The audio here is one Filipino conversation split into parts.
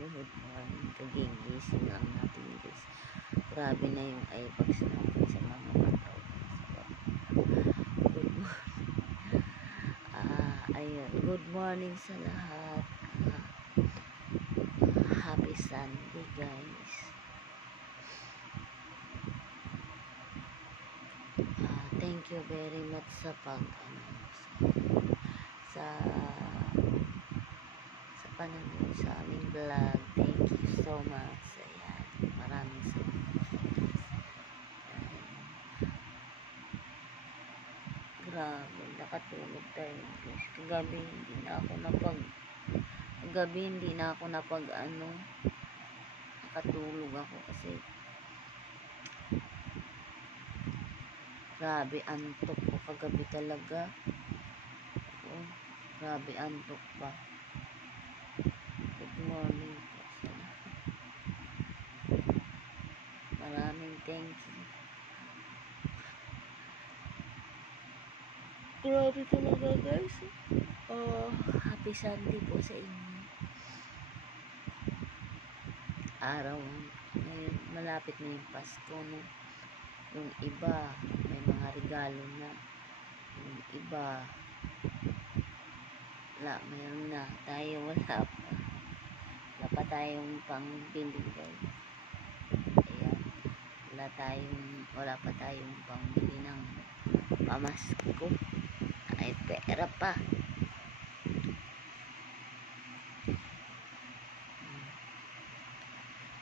Good morning. Kagigising lang natin guys. Grabe na yung iPads natin sa mga katawan. Good morning. Ayun. Good morning sa lahat. Happy Sunday guys. Thank you very much sa panonood sa aming vlog. Thank you so much. Ayan. Maraming salamat. Grabe, nakatulog tayo guys. Kagabi hindi na ako nakatulog ako kasi grabe antok ko kagabi talaga. Grabe antok pa. Good morning po sa lahat. Maraming thank you. Grabe talaga guys. Happy Sunday po sa inyo. Araw ngayon, malapit na yung Pasko, no? Yung iba may mga regalo na, yung iba mayroon na, tayo wala pa tayong pangbili guys. Ayan, wala pa tayong pangbili ng pamasko. Ay pera pa.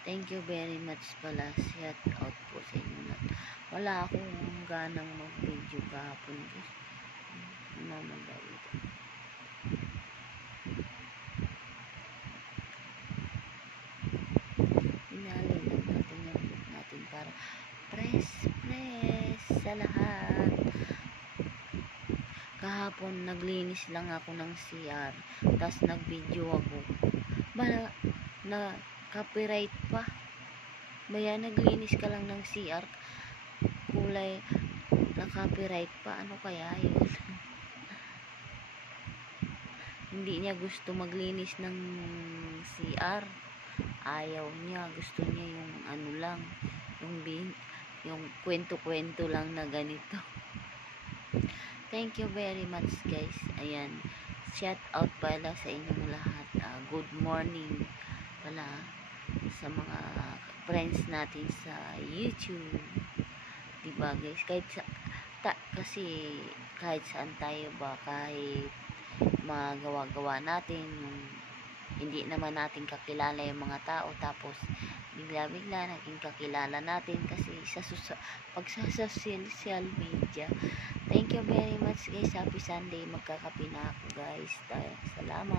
Thank you very much pala. Shout out po sa inyo lahat. Wala akong ganang mag-video kahapon guys. Namagali ito. Inalin lang natin para press sa lahat. Kahapon naglinis lang ako ng CR. Tapos nag-video ako. Na copyright pa. Baya naglinis ka lang ng CR. Kulay na copyright pa. Ano kaya yun? Hindi niya gusto maglinis ng CR. Ayaw niya. Gusto niya yung ano lang. Yung kwento-kwento lang na ganito. Thank you very much guys. Ayan. Shout out pala sa inyong lahat. Good morning pala sa mga friends natin sa YouTube. Diba guys? Kasi kahit saan tayo ba, kahit magawa-gawa natin, hindi naman natin kakilala yung mga tao, tapos bigla-bigla naging kakilala natin kasi sa social media. Thank you very much guys. Happy Sunday. Magkakape na ako guys. Salamat.